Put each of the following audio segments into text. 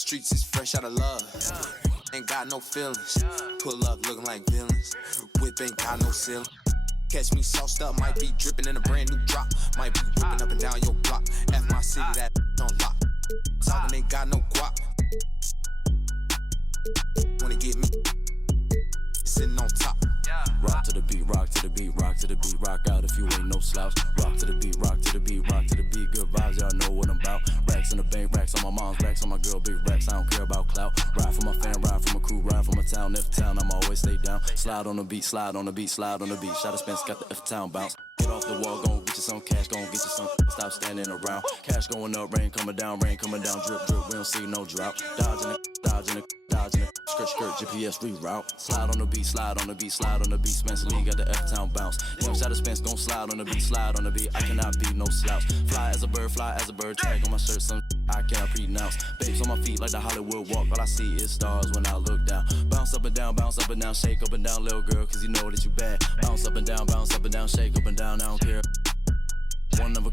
Streets is fresh out of love. Ain't got no feelings. Pull up looking like villains. Whip ain't got no ceiling. Catch me sauced up, might be dripping in a brand new drop. Might be whipping up and down your block. F my city, that on lock. Talking ain't got no guap. Wanna get me sitting on top. Rock to the beat, rock to the beat, rock to the beat, rock out if you ain't no slouch. Rock to the beat, rock to the beat, rock to the beat. Good vibes, y'all know what I'm about. Racks in the bank, racks on my mom's, racks on my girl, big racks. I don't care about clout. Ride for my fan, ride for my crew, ride for my town. F town, I'ma always stay down. Slide on the beat, slide on the beat, slide on the beat. Shot of Spence got the F town bounce. Get off the wall, gon' get you some cash, gon' get you some. Stop standing around. Cash going up, rain coming down, drip, drip. We don't see no drop. Dodging it, dodging it, dodging it. Skirt, skirt, GPS reroute. Slide on the beat, slide on the beat, slide on the beat. Spence Lee got the F-town bounce. Young shot of Spence gon' slide on the beat, slide on the beat. I cannot be no slouch. Fly as a bird, tag on my shirt, some I cannot pronounce. Babes on my feet like the Hollywood walk. All I see is stars when I look down. Bounce up and down, shake up and down, little girl, cause you know that you bad. Bounce up and down, shake up and down, I don't care. One of a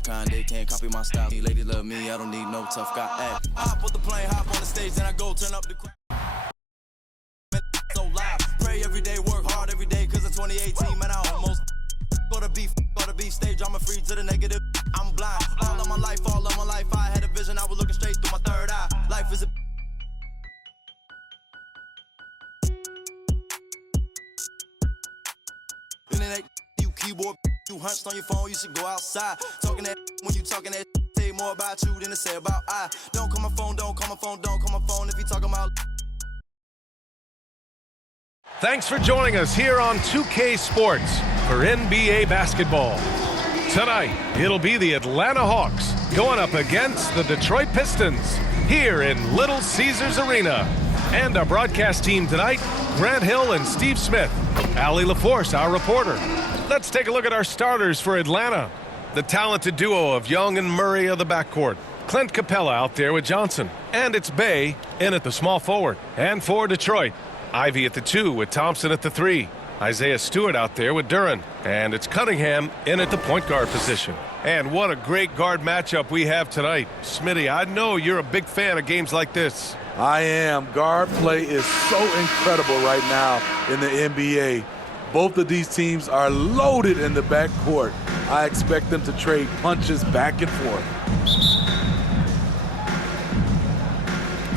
kind, they can't copy my style. Lady love me, I don't need no tough guy. Ay. I hop on the plane, hop on the stage, then I go turn up the crowd. So live, pray every day, work hard every day, cause in 2018, man, I almost go to beef stage, I'm a free to the negative, I'm blind. All of my life, I had a vision, I was looking straight through my third eye. Life is a internet, you keyboard, you hunched on your phone, you should go outside. Talking that when you talking that, say more about you than to say about I. Don't call my phone, don't call my phone, don't call my phone if you talking about. Thanks for joining us here on 2K Sports for NBA basketball. Tonight, it'll be the Atlanta Hawks going up against the Detroit Pistons here in Little Caesars Arena. And our broadcast team tonight, Grant Hill and Steve Smith. Allie LaForce, our reporter. Let's take a look at our starters for Atlanta. The talented duo of Young and Murray of the backcourt. Clint Capella out there with Johnson. And it's Bay in at the small forward. And for Detroit, Ivy at the 2 with Thompson at the 3. Isaiah Stewart out there with Duren. And it's Cunningham in at the point guard position. And what a great guard matchup we have tonight. Smitty, I know you're a big fan of games like this. I am. Guard play is so incredible right now in the NBA. Both of these teams are loaded in the backcourt. I expect them to trade punches back and forth.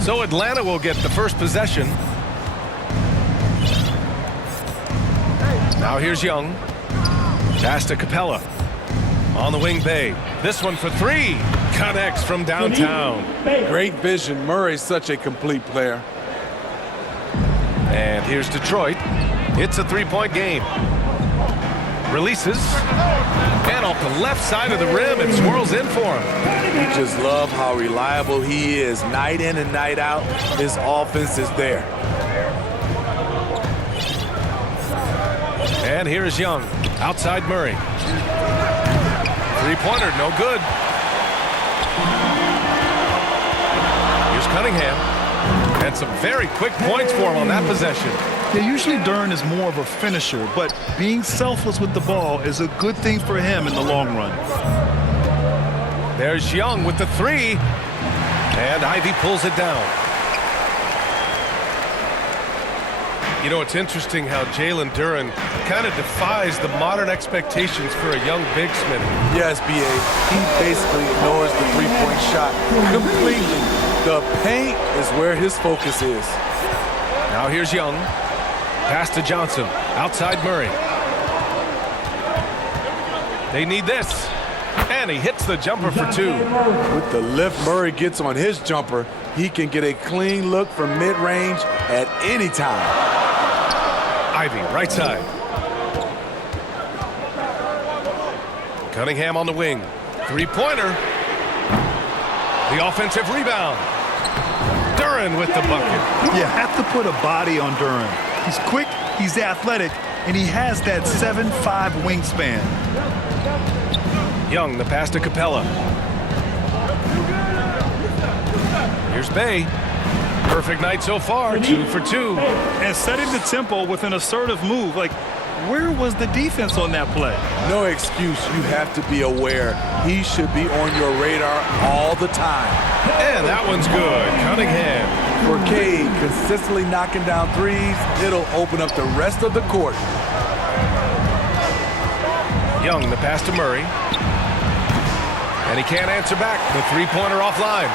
So Atlanta will get the first possession. Now here's Young. Pass to Capella. On the wing, Bay. This one for 3. Connects from downtown. Great vision. Murray's such a complete player. And here's Detroit. It's a 3-point game. Releases. And off the left side of the rim, it swirls in for him. You just love how reliable he is. Night in and night out, his offense is there. And here is Young. Outside Murray. Three-pointer, no good. Here's Cunningham. And some very quick points for him on that possession. Yeah, usually Duren is more of a finisher, but being selfless with the ball is a good thing for him in the long run. There's Young with the 3. And Ivy pulls it down. You know, it's interesting how Jalen Duren kind of defies the modern expectations for a young big Smith. Yes, B.A. He basically ignores the three-point shot completely. The paint is where his focus is. Now here's Young. Pass to Johnson. Outside Murray. They need this. And he hits the jumper for 2. With the lift Murray gets on his jumper, he can get a clean look from mid-range at any time. Ivy, right side. Cunningham on the wing. Three-pointer. The offensive rebound. Duren with the bucket. You have to put a body on Duren. He's quick, he's athletic, and he has that 7'5" wingspan. Young, the pass to Capella. Here's Bay. Perfect night so far, 2 for 2. And setting the tempo with an assertive move. Like, Where was the defense on that play? No excuse. You have to be aware. He should be on your radar all the time. And that one's good. Cunningham. For Cade, consistently knocking down threes, it'll open up the rest of the court. Young, the pass to Murray. And he can't answer back. The three-pointer offline.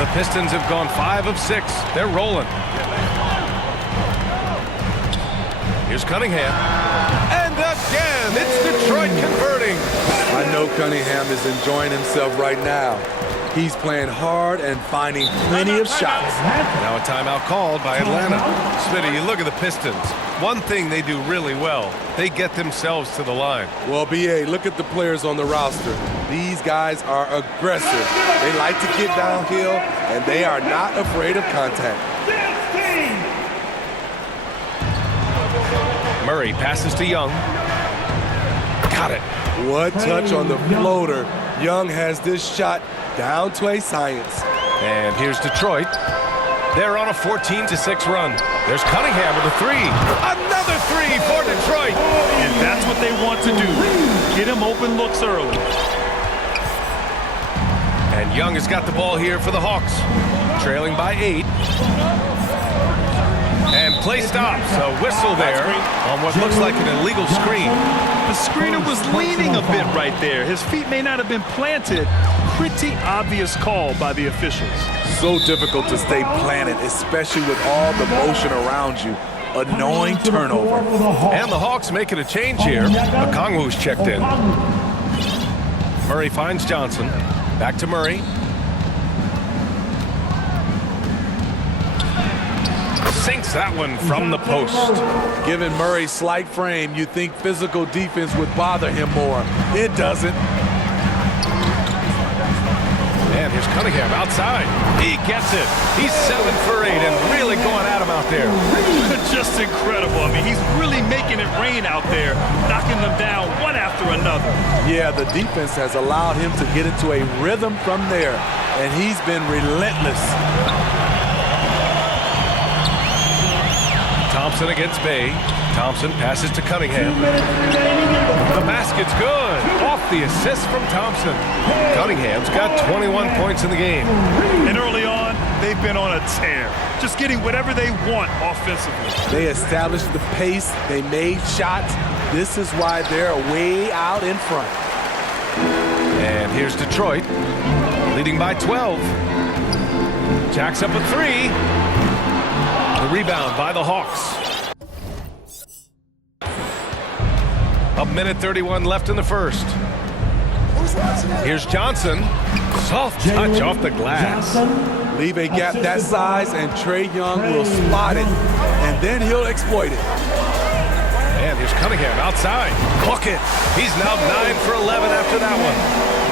The Pistons have gone 5 of 6. They're rolling. Here's Cunningham. And again, it's Detroit converting. I know Cunningham is enjoying himself right now. He's playing hard and finding plenty of shots. Now a timeout called by Atlanta. Smitty, you look at the Pistons. One thing they do really well, they get themselves to the line. Well, B.A., look at the players on the roster. These guys are aggressive. They like to get downhill, and they are not afraid of contact. Murray passes to Young. Got it. What touch on the floater. Young has this shot down to a science. And here's Detroit. They're on a 14-6 run. There's Cunningham with a three. Another three for Detroit. And that's what they want to do. Get him open looks early. And Young has got the ball here for the Hawks. Trailing by 8. And play stops. A whistle there on what looks like an illegal screen. The screener was leaning a bit right there. His feet may not have been planted. Pretty obvious call by the officials. So difficult to stay planted, especially with all the motion around you. Annoying turnover. And the Hawks making a change here. Okongwu's checked in. Murray finds Johnson. Back to Murray. Sinks that one from the post. Given Murray's slight frame, you'd think physical defense would bother him more. It doesn't. And here's Cunningham outside. He gets it. He's 7 for 8 and really going at him out there. Just incredible. I mean, he's really making it rain out there, knocking them down one after another. Yeah, the defense has allowed him to get into a rhythm from there, and he's been relentless. Thompson against Bay. Thompson passes to Cunningham. The basket's good. Off the assist from Thompson. Cunningham's got 21 points in the game. And early on, they've been on a tear. Just getting whatever they want offensively. They established the pace. They made shots. This is why they're way out in front. And here's Detroit, leading by 12. Jacks up a 3. The rebound by the Hawks. A minute 31 left in the first. Here's Johnson. Soft touch off the glass. Leave a gap that size, and Trae Young will spot it, and then he'll exploit it. And here's Cunningham outside. Bucket. He's now 9 for 11 after that one.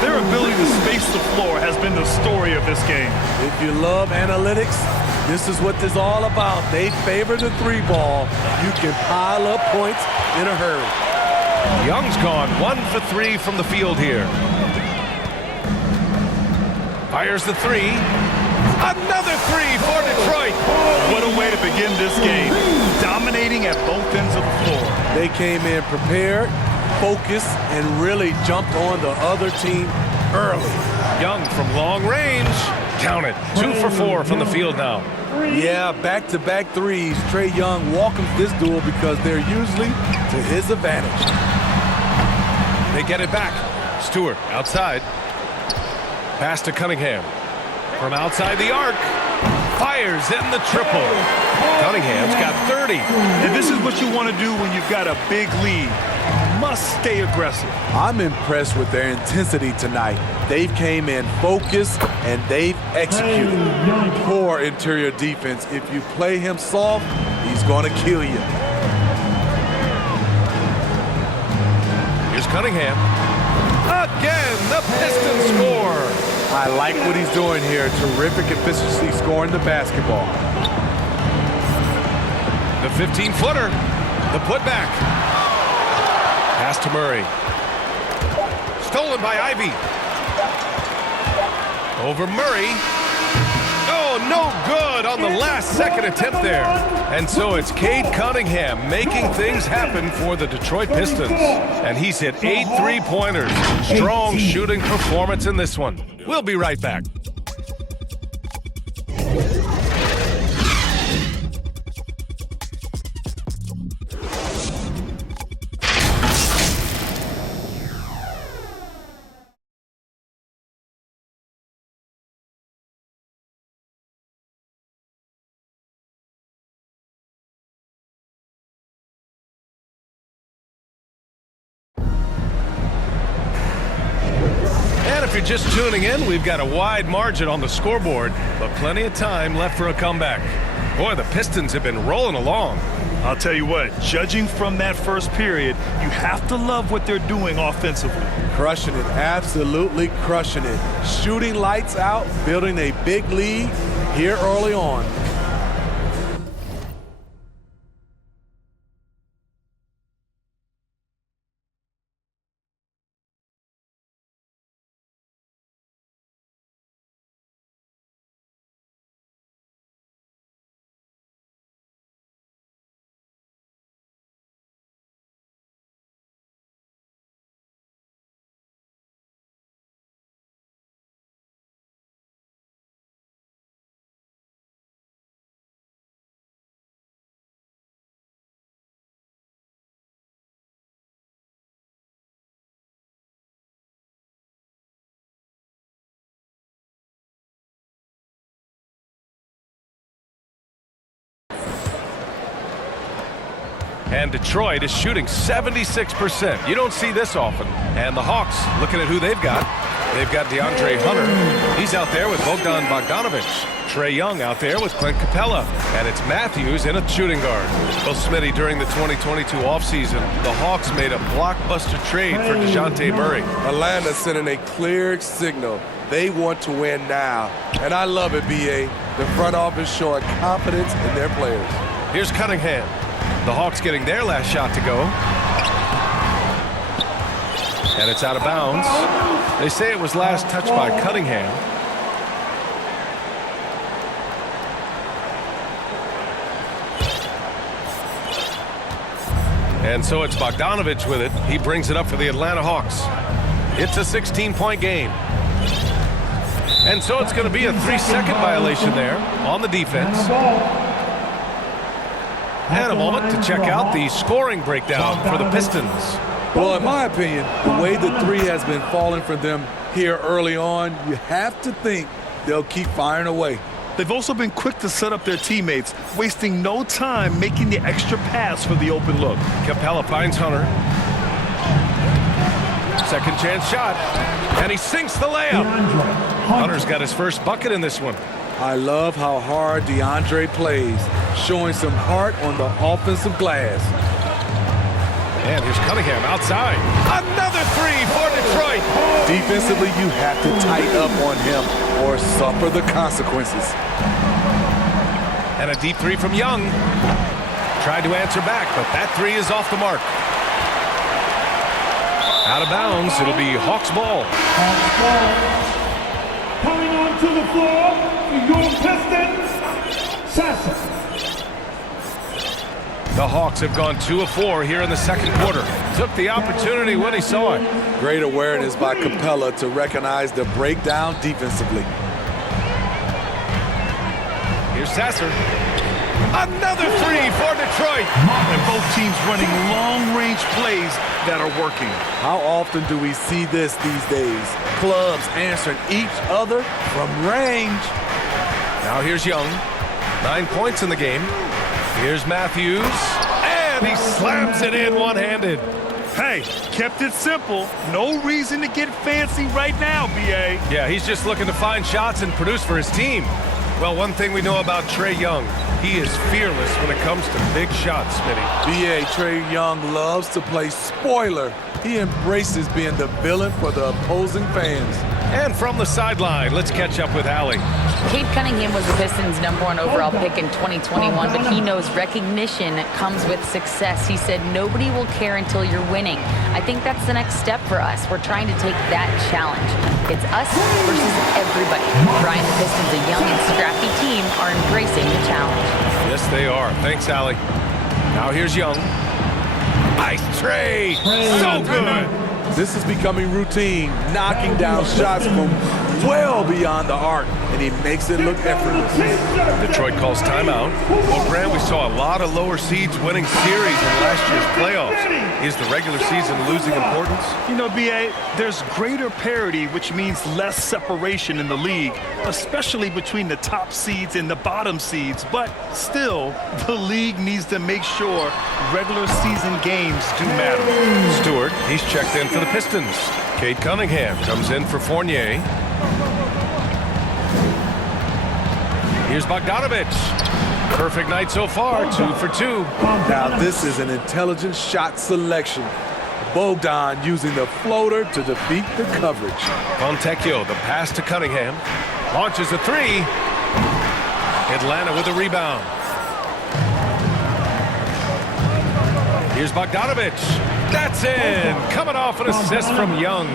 Their ability to space the floor has been the story of this game. If you love analytics, this is what this is all about. They favor the 3-ball. You can pile up points in a hurry. Young's gone 1 for 3 from the field here. Fires the 3. Another 3 for Detroit. What a way to begin this game. Dominating at both ends of the floor. They came in prepared, focused, and really jumped on the other team early. Young from long range. Count it. 2 for 4 from the field now. Yeah, back-to-back threes. Trae Young welcomes this duel because they're usually to his advantage. They get it back. Stewart outside. Pass to Cunningham. From outside the arc. Fires in the triple. Cunningham's got 30. And this is what you want to do when you've got a big lead. You must stay aggressive. I'm impressed with their intensity tonight. They've came in focused and they've executed. Poor interior defense. If you play him soft, he's going to kill you. Here's Cunningham. Again, the Pistons score. I like what he's doing here. Terrific efficiency scoring the basketball. The 15-footer. The putback. Pass to Murray. Stolen by Ivy. Over Murray. Oh, no good. good on the last-second attempt there. And so it's Cade Cunningham making things happen for the Detroit Pistons. And he's hit 8 3-pointers. Strong shooting performance in this one. We'll be right back. If you're just tuning in, we've got a wide margin on the scoreboard, but plenty of time left for a comeback. Boy, the Pistons have been rolling along. I'll tell you what, judging from that first period, you have to love what they're doing offensively. Crushing it, absolutely crushing it. Shooting lights out, building a big lead here early on. And Detroit is shooting 76%. You don't see this often. And the Hawks, looking at who they've got. They've got DeAndre Hunter. He's out there with Bogdan Bogdanovic. Trae Young out there with Clint Capella. And it's Matthews in a shooting guard. Well, Smitty, during the 2022 offseason, the Hawks made a blockbuster trade for DeJounte Murray. Atlanta sending a clear signal. They want to win now. And I love it, B.A. The front office showing confidence in their players. Here's Cunningham. The Hawks getting their last shot to go. And it's out of bounds. They say it was last touched by Cunningham. And so it's Bogdanovic with it. He brings it up for the Atlanta Hawks. It's a 16-point game. And so it's going to be a 3-second violation there on the defense. And a moment to check out the scoring breakdown for the Pistons. Well, in my opinion, the way the three has been falling for them here early on, you have to think they'll keep firing away. They've also been quick to set up their teammates, wasting no time making the extra pass for the open look. Capella finds Hunter. Second chance shot. And he sinks the layup. Hunter's got his first bucket in this one. I love how hard DeAndre plays, showing some heart on the offensive glass. And here's Cunningham outside. Another three for Detroit. Defensively, you have to tighten up on him or suffer the consequences. And a deep three from Young. Tried to answer back, but that three is off the mark. Out of bounds, it'll be Hawks ball. Hawks ball. Coming onto the floor, your Pistons, Sasser. The Hawks have gone 2 of 4 here in the second quarter. Took the opportunity when he saw it. Great awareness by Capella to recognize the breakdown defensively. Here's Sasser. Another three for Detroit. And both teams running long-range plays that are working. How often do we see this these days? Clubs answering each other from range. Now here's Young. 9 points in the game. Here's Matthews. And he slams it in one-handed. Hey, kept it simple. No reason to get fancy right now, B.A. Yeah, he's just looking to find shots and produce for his team. Well, one thing we know about Trae Young, he is fearless when it comes to big shots, Smitty. B.A. Trae Young loves to play spoiler. He embraces being the villain for the opposing fans. And from the sideline, let's catch up with Allie. Cade Cunningham was the Pistons' #1 overall pick in 2021, but he knows recognition comes with success. He said, nobody will care until you're winning. I think that's the next step for us. We're trying to take that challenge. It's us versus everybody. Brian, the Pistons, a young and scrappy team, are embracing embracing the challenge. Yes, they are. Thanks, Allie. Now here's Young. Nice tray. So good. This is becoming routine, knocking down shots from well beyond the arc, and he makes it look effortless. Detroit calls timeout. Well, Grant, we saw a lot of lower seeds winning series in last year's playoffs. Is the regular season losing importance? You know, B.A., there's greater parity, which means less separation in the league, especially between the top seeds and the bottom seeds. But still, the league needs to make sure regular season games do matter. Stewart, he's checked in for the Pistons. Cade Cunningham comes in for Fournier. Here's Bogdanovich. Perfect night so far, 2 for 2. Now this is an intelligent shot selection. Bogdan using the floater to defeat the coverage. Fontecchio, the pass to Cunningham. Launches a three. Atlanta with a rebound. Here's Bogdanovich. That's in. Coming off an assist from Young.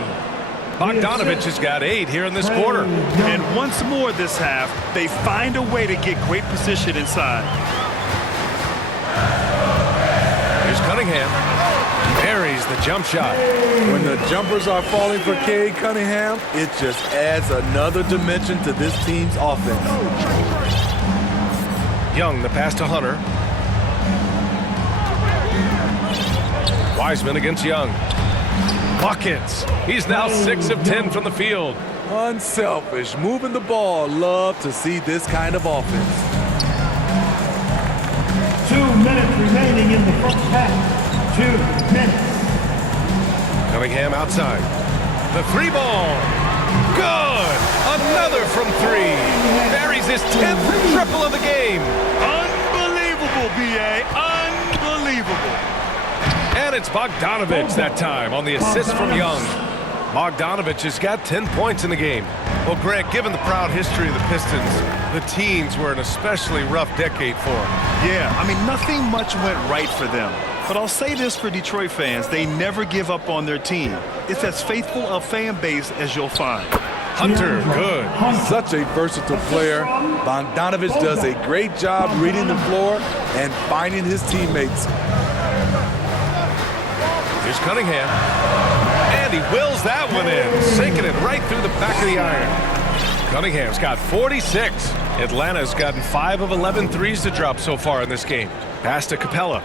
Bogdanovich has got 8 here in this quarter. And once more this half, they find a way to get great position inside. Here's Cunningham. Buries the jump shot. When the jumpers are falling for Cade Cunningham, it just adds another dimension to this team's offense. Young, the pass to Hunter. Wiseman against Young. Buckets. He's now 6 of 10 from the field. Unselfish, moving the ball. Love to see this kind of offense. 2 minutes remaining in the first half. 2 minutes. Cunningham outside. The 3-ball. Good. Another from 3. Buries his 10th triple of the game. Unbelievable, B.A. Unbelievable. And it's Bogdanovich that time on the assist from Young. Bogdanovich has got 10 points in the game. Well, Grant, given the proud history of the Pistons, the teens were an especially rough decade for them. Yeah, I mean, nothing much went right for them. But I'll say this for Detroit fans, they never give up on their team. It's as faithful a fan base as you'll find. Hunter, good. Such a versatile player. Bogdanovich does a great job reading the floor and finding his teammates. Here's Cunningham. And he wills that one in, sinking it right through the back of the iron. Cunningham's got 46. Atlanta's gotten 5 of 11 threes to drop so far in this game. Pass to Capella.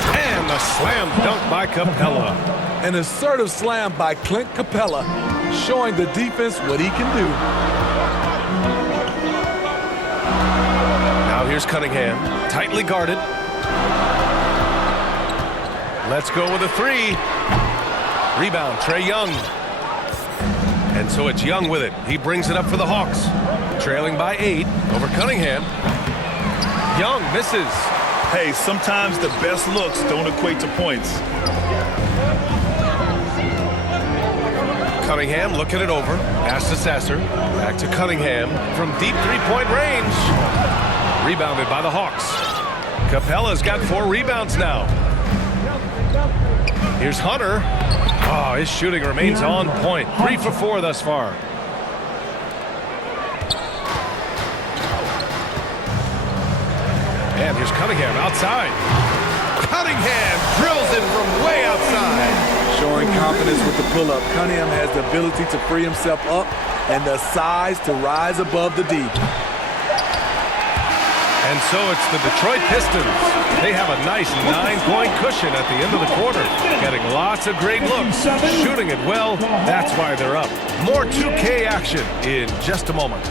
And the slam dunk by Capella. An assertive slam by Clint Capella, showing the defense what he can do. Now here's Cunningham, tightly guarded. Let's go with a 3. Rebound, Trae Young. And so it's Young with it. He brings it up for the Hawks. Trailing by 8 over Cunningham. Young misses. Hey, sometimes the best looks don't equate to points. Cunningham looking it over. Pass to Sasser. Back to Cunningham from deep 3-point range. Rebounded by the Hawks. Capella's got 4 rebounds now. Here's Hunter. Oh, his shooting remains on point. 3 for 4 thus far. And here's Cunningham outside. Cunningham drills it from way outside. Showing confidence with the pull-up. Cunningham has the ability to free himself up and the size to rise above the D. And so it's the Detroit Pistons. They have a nice 9-point cushion at the end of the quarter. Getting lots of great looks. Shooting it well. That's why they're up. More 2K action in just a moment.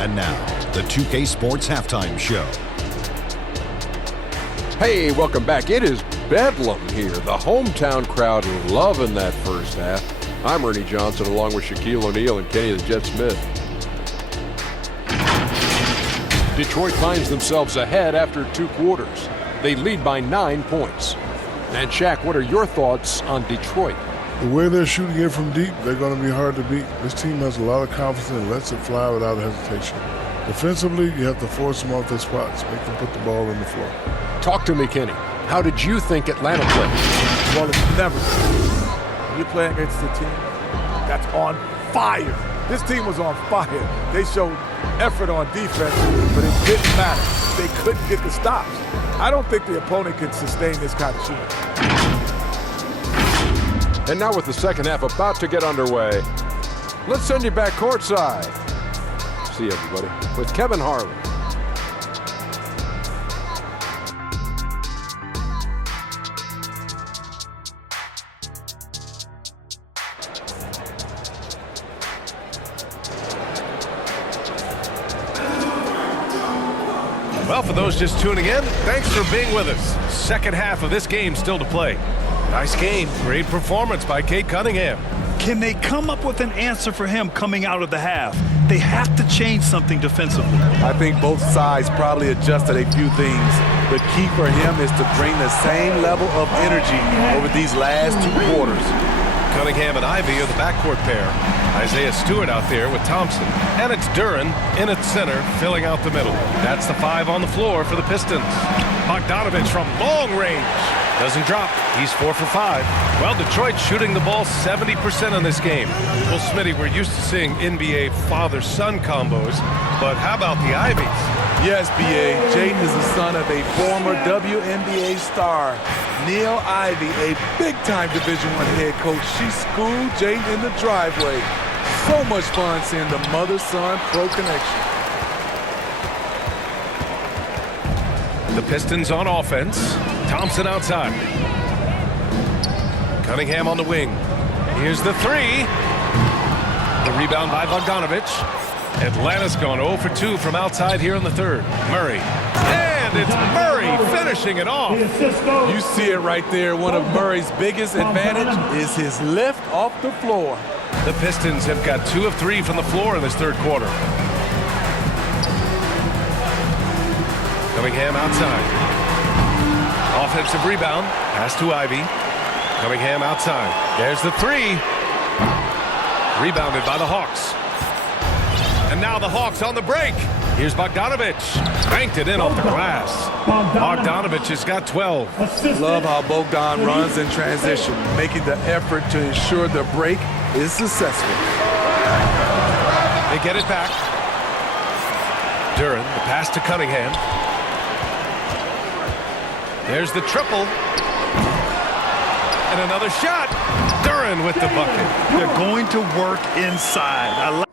And now, the 2K Sports Halftime Show. Hey, welcome back. It is Bedlam here. The hometown crowd loving that first half. I'm Ernie Johnson along with Shaquille O'Neal and Kenny the Jet Smith. Detroit finds themselves ahead after 2 quarters. They lead by 9 points. And Shaq, what are your thoughts on Detroit? The way they're shooting it from deep, they're going to be hard to beat. This team has a lot of confidence and lets it fly without hesitation. Defensively, you have to force them off their spots, make them put the ball on the floor. Talk to me, Kenny. How did you think Atlanta played? Well, it's never. When you play against a team that's on fire, This team was on fire. They showed effort on defense, but it didn't matter. They couldn't get the stops. I don't think the opponent can sustain this kind of shooting. And now with the second half about to get underway, let's send you back courtside. See everybody with Kevin Harlan. Well, for those just tuning in, thanks for being with us. Second half of this game still to play. Nice game. Great performance by Cade Cunningham. Can they come up with an answer for him coming out of the half? They have to change something defensively. I think both sides probably adjusted a few things. The key for him is to bring the same level of energy over these last 2 quarters. Cunningham and Ivy are the backcourt pair. Isaiah Stewart out there with Thompson. And it's Duren in at center, filling out the middle. That's the 5 on the floor for the Pistons. Bogdanovich from long range. Doesn't drop. He's 4 for 5. Well, Detroit shooting the ball 70% in this game. Well, Smitty, we're used to seeing NBA father-son combos, but how about the Ivies? Yes, B.A. Jaden is the son of a former WNBA star, Neil Ivy, a big-time Division I head coach. She schooled Jaden in the driveway. So much fun seeing the mother-son pro connection. The Pistons on offense. Thompson outside. Cunningham on the wing. Here's the 3. The rebound by Bogdanovich. Atlanta's gone 0 for 2 from outside here in the third. Murray. And it's Murray finishing it off. You see it right there. One of Murray's biggest advantage is his lift off the floor. The Pistons have got 2 of 3 from the floor in this third quarter. Cunningham outside. Offensive rebound. Pass to Ivy. Cunningham outside. There's the 3. Rebounded by the Hawks. And now the Hawks on the break. Here's Bogdanovich. Banked it in off the glass. Bogdanovich has got 12. Love how Bogdan runs in transition, making the effort to ensure the break is successful. They get it back. Duren, the pass to Cunningham. There's the triple. And another shot. Duren with the bucket. They're going to work inside.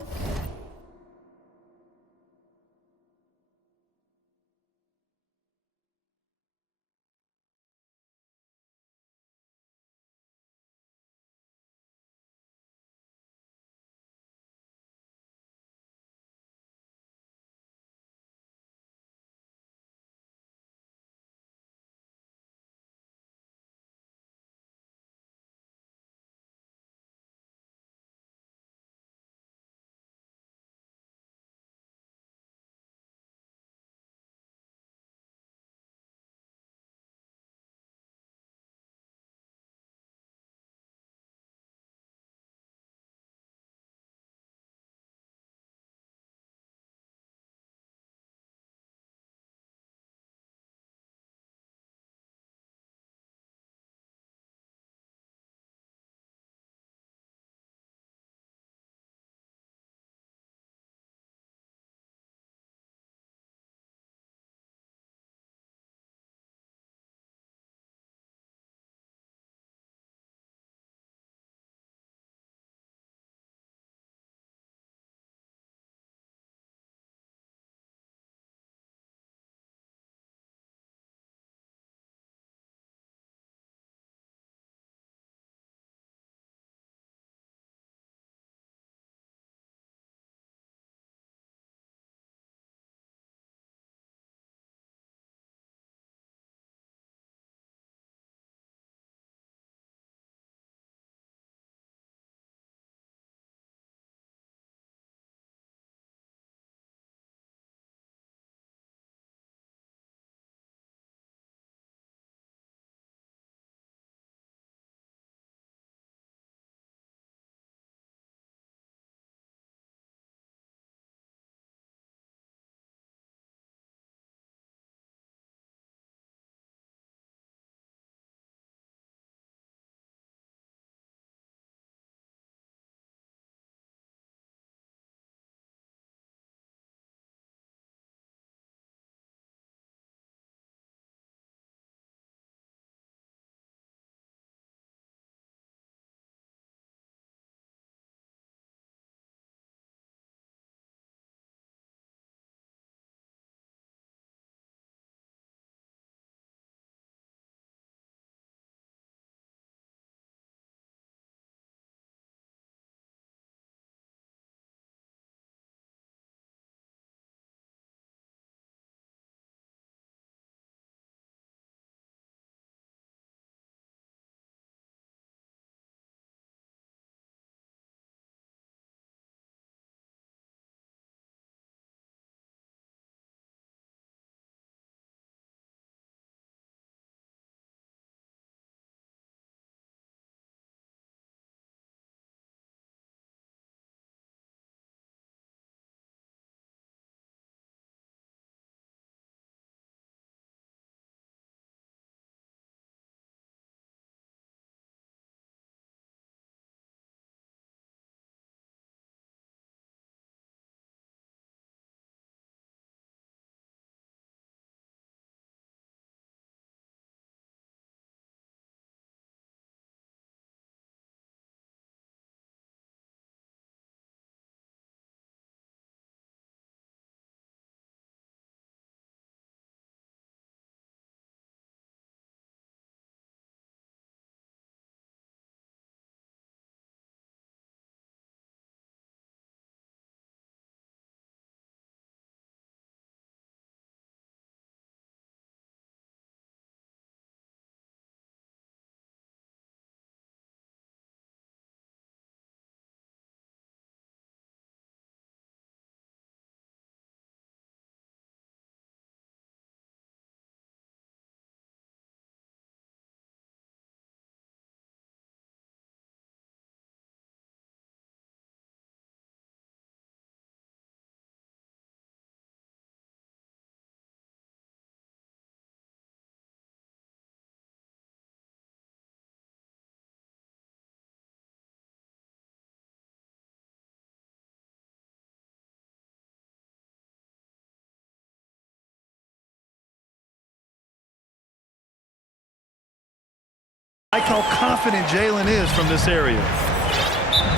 Like how confident Jalen is from this area.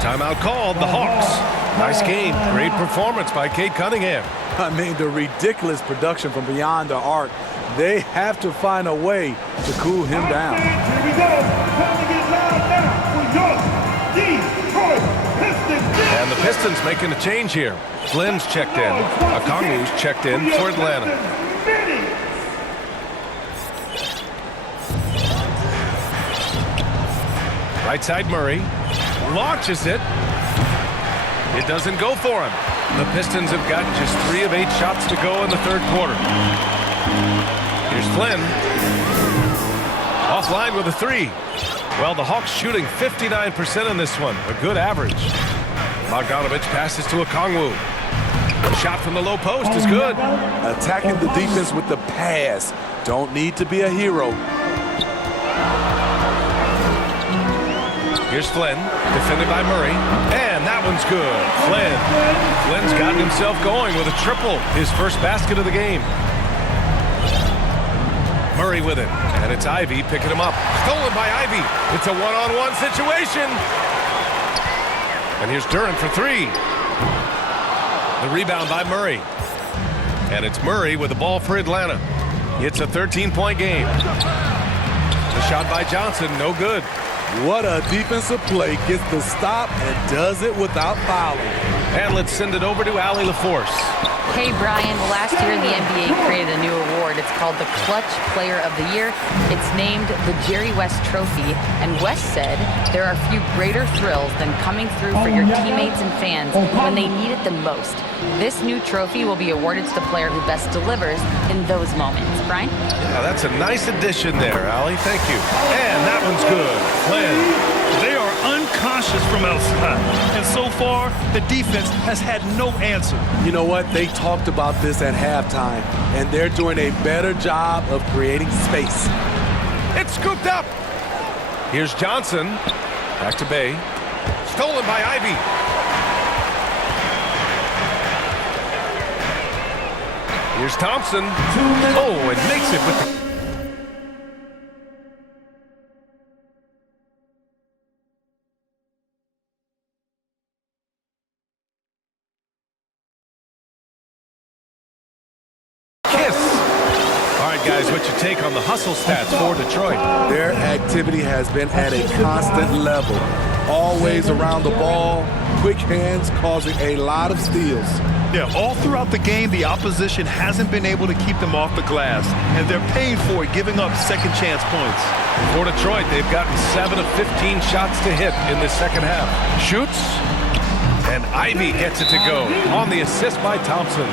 Timeout called, the Hawks. Nice game, great performance by Cade Cunningham. I mean, the ridiculous production from beyond the arc. They have to find a way to cool him down. Here we go. Time to get loud now for your Detroit Pistons. And the Pistons making a change here. Flynn's checked in. Okongwu's checked in for Atlanta. Right side Murray. Launches it. It doesn't go for him. The Pistons have got just 3 of 8 shots to go in the third quarter. Here's Flynn. Offline with a 3. Well, the Hawks shooting 59% in this one. A good average. Bogdanovich passes to Okongwu. The shot from the low post is good. Attacking the defense with the pass. Don't need to be a hero. Here's Flynn, defended by Murray, and that one's good. Flynn's gotten himself going with a triple, his first basket of the game. Murray with it, and it's Ivy picking him up. Stolen by Ivy. It's a one-on-one situation. And here's Duren for 3. The rebound by Murray. And it's Murray with the ball for Atlanta. It's a 13-point game. The shot by Johnson, no good. What a defensive play. Gets the stop and does it without fouling. And let's send it over to Allie LaForce. Hey, Brian, last year the NBA created a new award. It's called the Clutch Player of the Year. It's named the Jerry West Trophy. And West said there are few greater thrills than coming through for your teammates and fans when they need it the most. This new trophy will be awarded to the player who best delivers in those moments. Brian? Yeah, that's a nice addition there, Allie. Thank you. And that one's good. Flynn. They are unconscious from outside. And so far, the defense has had no answer. You know what? They talked about this at halftime, and they're doing a better job of creating space. It's scooped up. Here's Johnson. Back to Bay. Stolen by Ivy. Here's Thompson. Oh, and makes it with the... Guys, what's your take on the hustle stats for Detroit? Their activity has been at a constant level. Always around the ball, quick hands causing a lot of steals. Yeah, all throughout the game, the opposition hasn't been able to keep them off the glass, and they're paying for it, giving up second chance points. For Detroit, they've gotten 7 of 15 shots to hit in the second half. Shoots, and Ivy gets it to go on the assist by Thompson.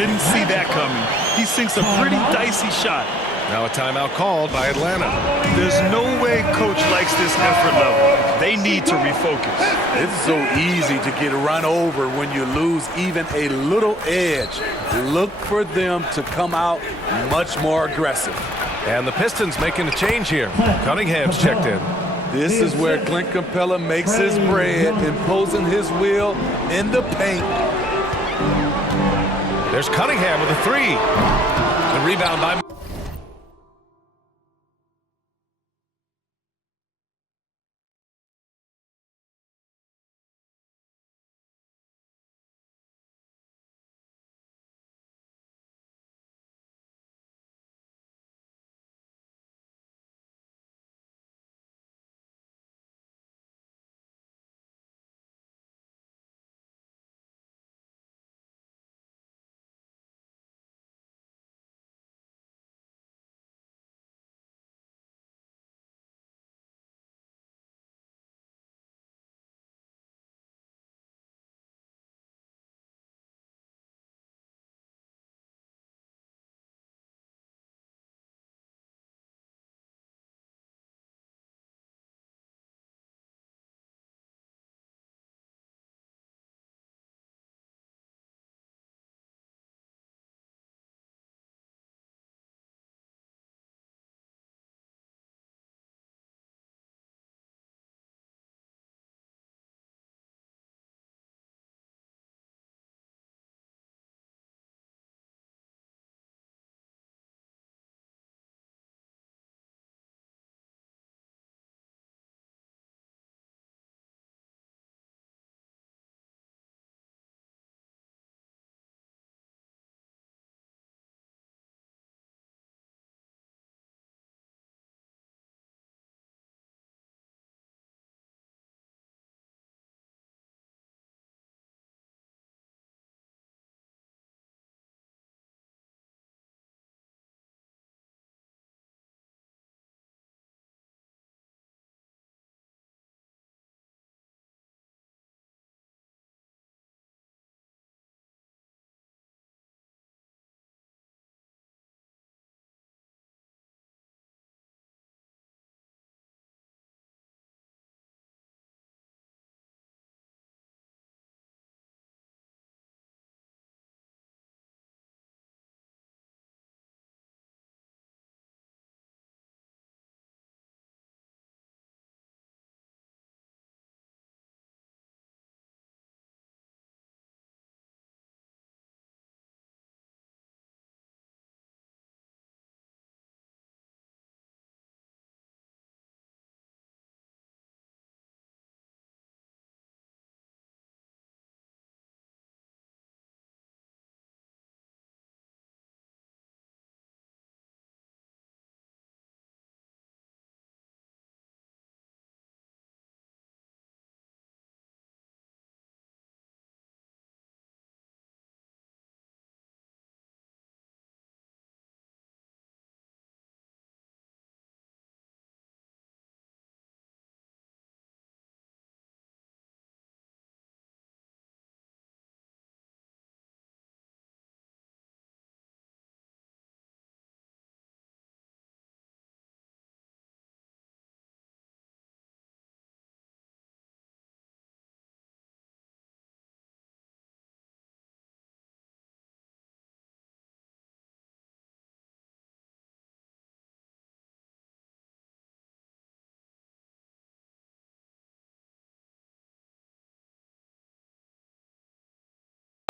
Didn't see that coming. He sinks a pretty dicey shot. Now a timeout called by Atlanta. There's no way coach likes this effort level. They need to refocus. It's so easy to get run over when you lose even a little edge. Look for them to come out much more aggressive. And the Pistons making a change here. Cunningham's checked in. This is where Clint Capella makes his bread, imposing his will in the paint. There's Cunningham with a three. The rebound by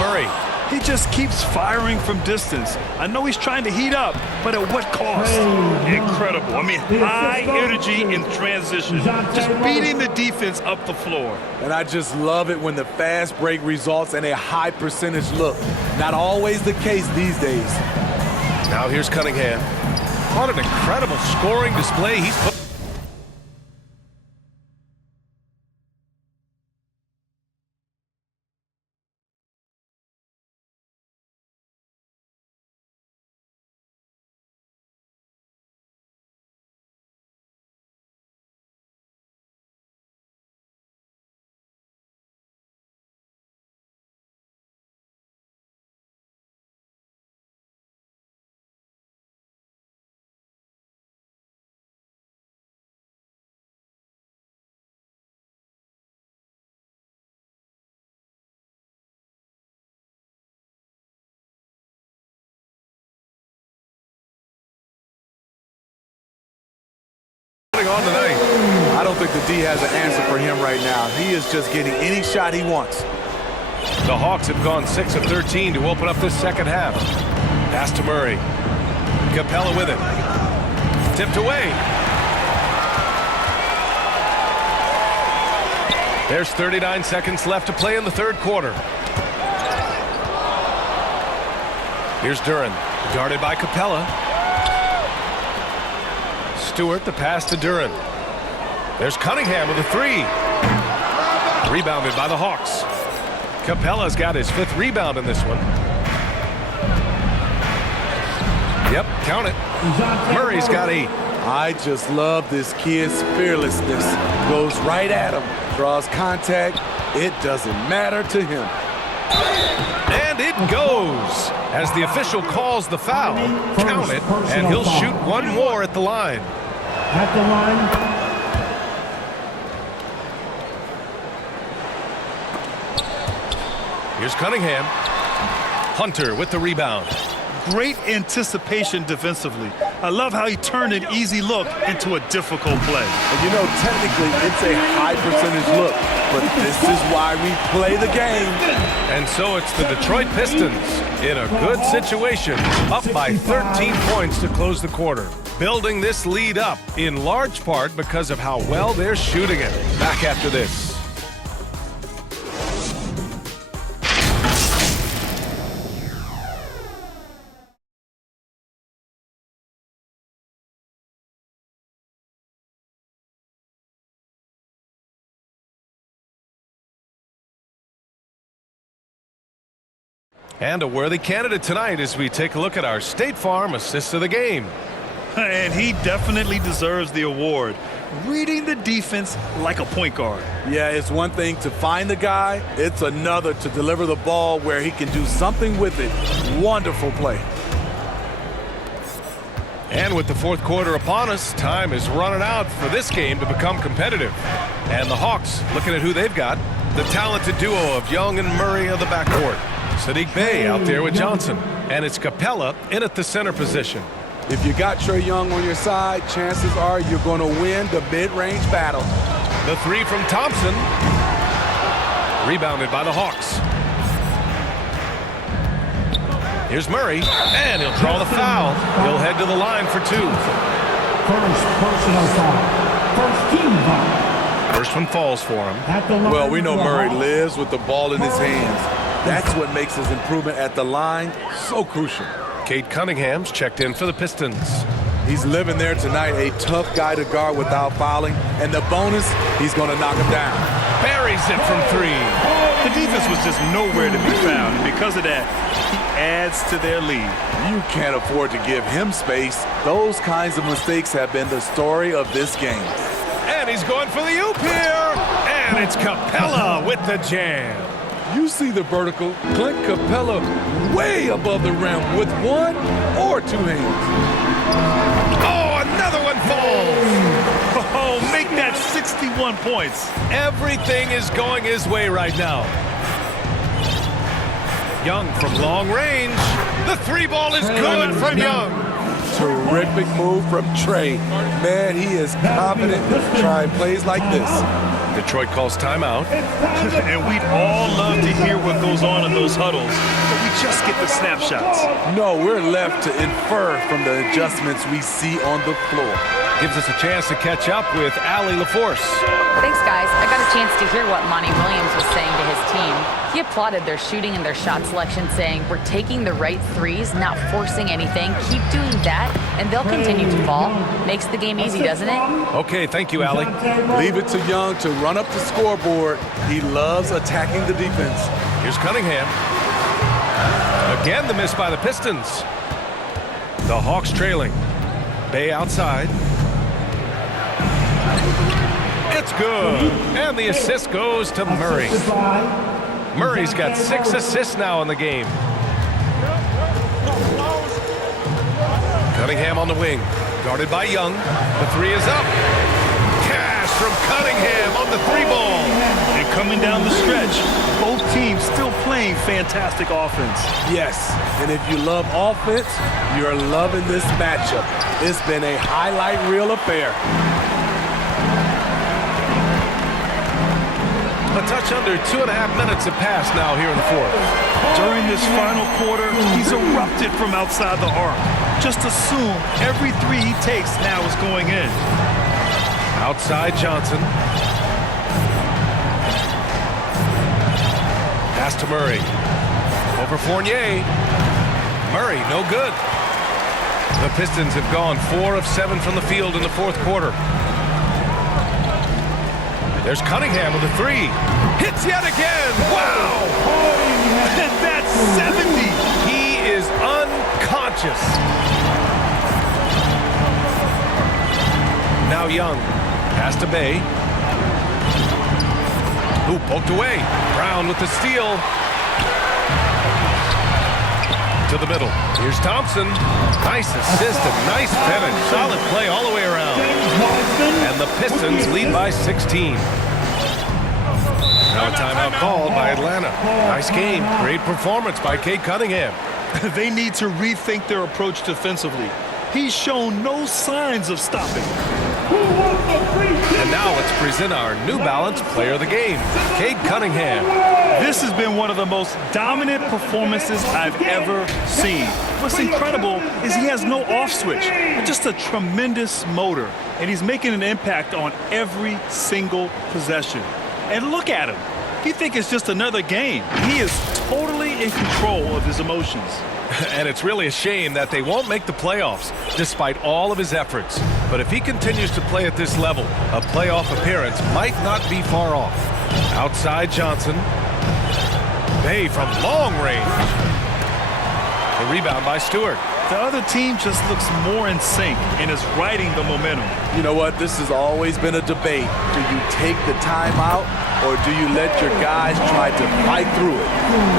Murray. He just keeps firing from distance. I know he's trying to heat up, but at what cost? Incredible. I mean, high energy in transition. Just beating the defense up the floor. And I just love it when the fast break results in a high percentage look. Not always the case these days. Now here's Cunningham. What an incredible scoring display he's put. think the D has an answer for him right now. He is just getting any shot he wants. The Hawks have gone 6 of 13 to open up this second half. Pass to Murray. Capella with it. Tipped away. There's 39 seconds left to play in the third quarter. Here's Duran. Guarded by Capella. Stewart, the pass to Duran. There's Cunningham with a three. Rebounded by the Hawks. Capella's got his 5th rebound in this one. Yep, count it. Murray's got 8. I just love this kid's fearlessness. Goes right at him. Draws contact. It doesn't matter to him. And it goes. As the official calls the foul, count it, and he'll shoot one more at the line. At the line. Here's Cunningham. Hunter with the rebound. Great anticipation defensively. I love how he turned an easy look into a difficult play. And you know, technically, it's a high percentage look, but this is why we play the game. And so it's the Detroit Pistons in a good situation, up by 13 points to close the quarter. Building this lead up in large part because of how well they're shooting it. Back after this. And a worthy candidate tonight as we take a look at our State Farm Assist of the Game. And he definitely deserves the award. Reading the defense like a point guard. Yeah, it's one thing to find the guy. It's another to deliver the ball where he can do something with it. Wonderful play. And with the fourth quarter upon us, time is running out for this game to become competitive. And the Hawks, looking at who they've got, the talented duo of Young and Murray of the backcourt. Sadiq Bey out there with Johnson. And it's Capella in at the center position. If you got Trae Young on your side, chances are you're going to win the mid-range battle. The three from Thompson. Rebounded by the Hawks. Here's Murray, and he'll draw the foul. He'll head to the line for 2. First personal foul. First team foul. First one falls for him. Well, we know Murray lives with the ball in his hands. That's what makes his improvement at the line so crucial. Cade Cunningham's checked in for the Pistons. He's living there tonight, a tough guy to guard without fouling. And the bonus, he's going to knock him down. Buries it from 3. The defense was just nowhere to be found. And because of that, he adds to their lead. You can't afford to give him space. Those kinds of mistakes have been the story of this game. And he's going for the oop here. And it's Capella with the jam. You see the vertical. Clint Capella way above the rim with 1 or 2 hands. Oh, another one falls. Oh, make that 61 points. Everything is going his way right now. Young from long range. The 3 ball is good from Young. Terrific move from Trae. Man, he is confident trying plays like this. Detroit calls timeout. And we'd all love to hear what goes on in those huddles, but we just get the snapshots. No, we're left to infer from the adjustments we see on the floor. Gives us a chance to catch up with Allie LaForce. Thanks, guys. I got a chance to hear what Monty Williams was saying to his team. He applauded their shooting and their shot selection, saying, "We're taking the right threes, not forcing anything. Keep doing that, and they'll continue to fall." Makes the game easy, doesn't it? Okay, thank you, Allie. Leave it to Young to run up the scoreboard. He loves attacking the defense. Here's Cunningham. Again, the miss by the Pistons. The Hawks trailing. Bey outside. It's good. And the assist goes to Murray. Murray's got 6 assists now in the game. Cunningham on the wing. Guarded by Young. The 3 is up. Cash from Cunningham on the 3 ball. And coming down the stretch, both teams still playing fantastic offense. Yes, and if you love offense, you're loving this matchup. It's been a highlight reel affair. A touch under 2.5 minutes have passed now here in the fourth. During this final quarter, he's erupted from outside the arc. Just assume every three he takes now is going in. Outside Johnson. Pass to Murray. Over Fournier. Murray, no good. The Pistons have gone 4 of 7 from the field in the fourth quarter. There's Cunningham with a three. Hits yet again. Wow! And that's 70. He is unconscious. Now Young. Pass to Bay. Ooh, poked away. Brown with the steal. To the middle. Here's Thompson. Nice assist and nice finish. Solid play all the way around. And the Pistons lead by 16. Now a timeout called by Atlanta. Nice game. Great performance by Cade Cunningham. They need to rethink their approach defensively. He's shown no signs of stopping. And now let's present our New Balance Player of the Game, Cade Cunningham. This has been one of the most dominant performances I've ever seen. What's incredible is he has no off switch, just a tremendous motor, and he's making an impact on every single possession. And look at him. You think it's just another game. He is totally in control of his emotions. And it's really a shame that they won't make the playoffs despite all of his efforts. But if he continues to play at this level, a playoff appearance might not be far off. Outside Johnson. Bay from long range. The rebound by Stewart. The other team just looks more in sync and is riding the momentum. You know what? This has always been a debate. Do you take the timeout or do you let your guys try to fight through it?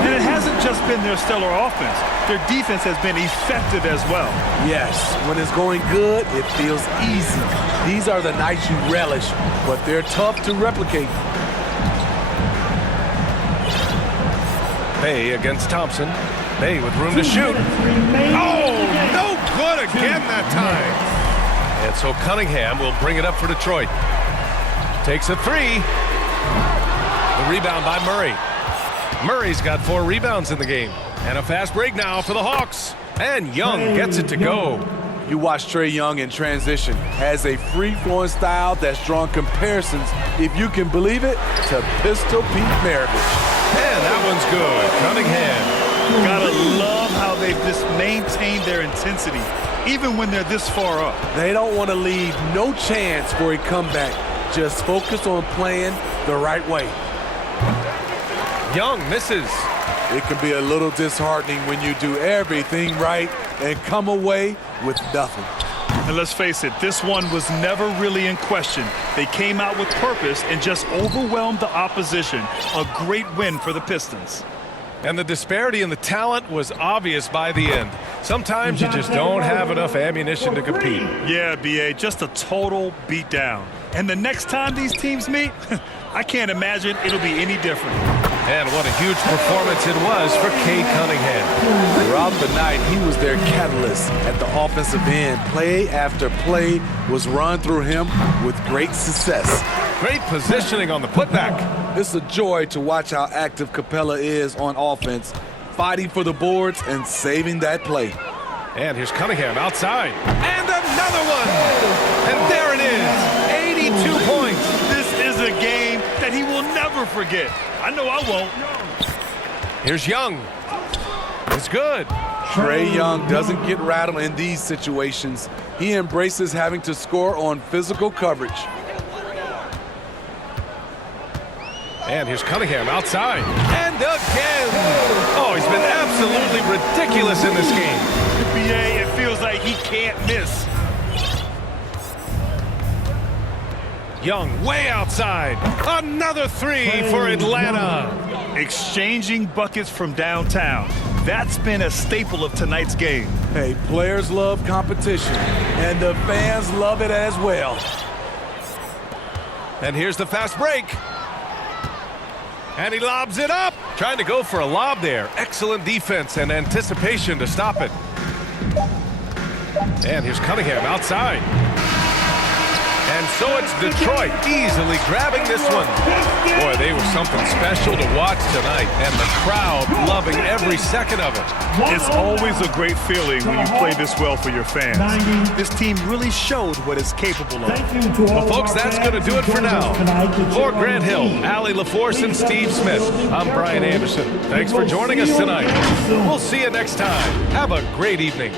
And it hasn't just been their stellar offense. Their defense has been effective as well. Yes, when it's going good, it feels easy. These are the nights you relish, but they're tough to replicate. Bay against Thompson. Bay with room to shoot. Oh, no good again that time. And so Cunningham will bring it up for Detroit. Takes a three. The rebound by Murray. Murray's got 4 rebounds in the game. And a fast break now for the Hawks. And Young gets it to go. You watch Trae Young in transition. Has a free-flowing style that's drawn comparisons, if you can believe it, to Pistol Pete Maravich. And that one's good. Cunningham. Gotta love how they've just maintained their intensity, even when they're this far up. They don't want to leave no chance for a comeback. Just focus on playing the right way. Young misses. It can be a little disheartening when you do everything right and come away with nothing. And let's face it, this one was never really in question. They came out with purpose and just overwhelmed the opposition. A great win for the Pistons. And the disparity in the talent was obvious by the end. Sometimes you just don't have enough ammunition to compete. Yeah, B.A., just a total beatdown. And the next time these teams meet, I can't imagine it'll be any different. And what a huge performance it was for Cade Cunningham. Throughout the night, he was their catalyst at the offensive end. Play after play was run through him with great success. Great positioning on the putback. It's a joy to watch how active Capella is on offense, fighting for the boards and saving that play. And here's Cunningham outside. And another one! And there it is, 82 points. This is a game that he will never forget. I know I won't. Here's Young. It's good. Trae Young doesn't get rattled in these situations. He embraces having to score on physical coverage. And here's Cunningham outside. And again! Oh, he's been absolutely ridiculous in this game. BA, it feels like he can't miss. Young way outside. Another three for Atlanta. Exchanging buckets from downtown. That's been a staple of tonight's game. Hey, players love competition, and the fans love it as well. And here's the fast break. And he lobs it up. Trying to go for a lob there. Excellent defense and anticipation to stop it. And here's Cunningham outside. And so it's Detroit easily grabbing this one. Boy, they were something special to watch tonight, and the crowd loving every second of it. It's always a great feeling when you play this well for your fans. This team really showed what it's capable of. Well, folks, that's going to do it for now. For Grant Hill, Allie LaForce, and Steve Smith, I'm Brian Anderson. Thanks for joining us tonight. We'll see you next time. Have a great evening.